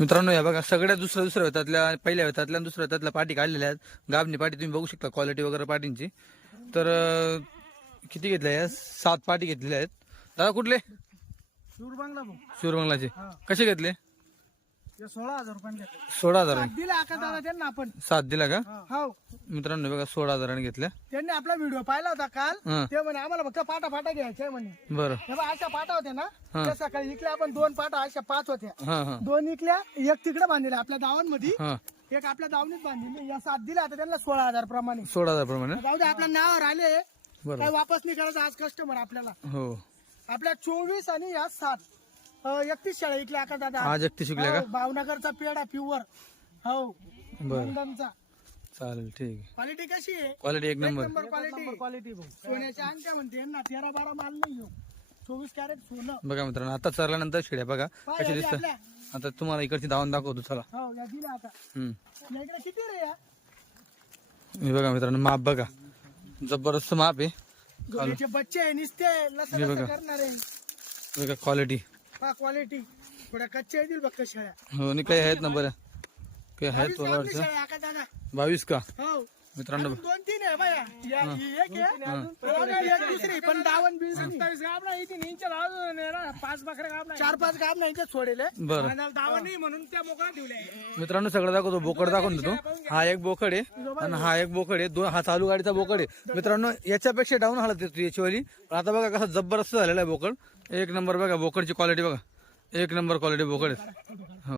मित्रांनो या बघा सगळ्या दुसऱ्या वेतातल्या पहिल्या वेतातल्या आणि दुसऱ्या वेतातल्या पाटी काढलेल्या आहेत। गाबणी पाटी तुम्ही बघू शकता क्वालिटी वगैरे पाटींची। तर किती घेतल्या या 7 पाटी घेतलेल्या आहेत। दादा कुठले? सूरबंगला भाऊ सूरबंगलाचे कसे घेतले? 16,000 रुपये घेतले। 16,000 दिला आका दादा त्यांना आपण 7 दिला का? हो मित्रांनो बघा 16,000 घेतल्या। त्यांनी आपला व्हिडिओ पाहिला होता काल। हं. ते म्हणे आम्हाला फक्त पाटा फाटा घ्यायचे म्हणे। बरं तेव्हा अशा पाटा होत्या ना त्या सकाळी इकल्या आपण 2 पाटा अशा 5 होत्या। हां हां 2 इकल्या एक तिकडे बांधलेल्या आपल्या दावांमध्ये हां एक आपल्या दावणीत बांधलेली। या 7 दिल्या आता त्यांना 16,000 प्रमाणे। 16,000 प्रमाणे जाऊ दे आपल्या नावावर आले बरं काय वापस नाही करायचं आज कस्टमर आपल्याला। हो आपल्या 24 आणि या 7 31 शाळा इकल्या आका दादा। आज एकटी शिकल्या का? हो, भावनगरचा पेढा प्युअर हो बरं लंडनचा। चालेल ठीक आहे। क्वालिटी कशी आहे? क्वालिटी एक नंबर नंबर क्वालिटी सोन्याच्या अंगठ्या म्हणते ना 13-12 माल नाही हो 24 कॅरेट सोनं। बघा मित्रांनो आता चरल्यानंतर शिड्या बघा कशी दिसतं। आपल्या आता तुम्हाला इकडची धावून दाखवतो चला। हो या दिल्या आता या इकडे किती रे या मी बघा मित्रांनो माप बघा जबरदस्त माप आहे। गोल्याचे बच्चे आहे निसते लसण बघा. करणार आहे। बघा क्वालिटी हा क्वालिटी थोड्या कच्च्या येतील बघ शेळ्या। हो नाही काही आहेत ना बरं काही आहेत आपली वरचं शेळ्या आका दादा 22 का? हो मित्रांनो 2-3 आहे बाया ही एक आहे एक दुसरी पण दावण बिल 27 गाबना इथे इंच लावून 5 बकरे गाबना 4-5 गाबना इथे सोडेले बरं दावण नाही म्हणून त्या मोकळा ठेवल्या। मित्रांनो सगळं दाखवतो बोकड दाखवून देतो। हा एक बोकड आहे आणि हा एक बोकड आहे दोन हा चालू गाडीचा बोकड आहे। मित्रांनो याच्यापेक्षा डाऊन हालत येतो याचीवाली पण आता बघा कसा जबरदस्त झालेला आहे बोकड। एक नंबर बघा बोकडची क्वालिटी बघा एक नंबर क्वालिटी बोकड आहे। हो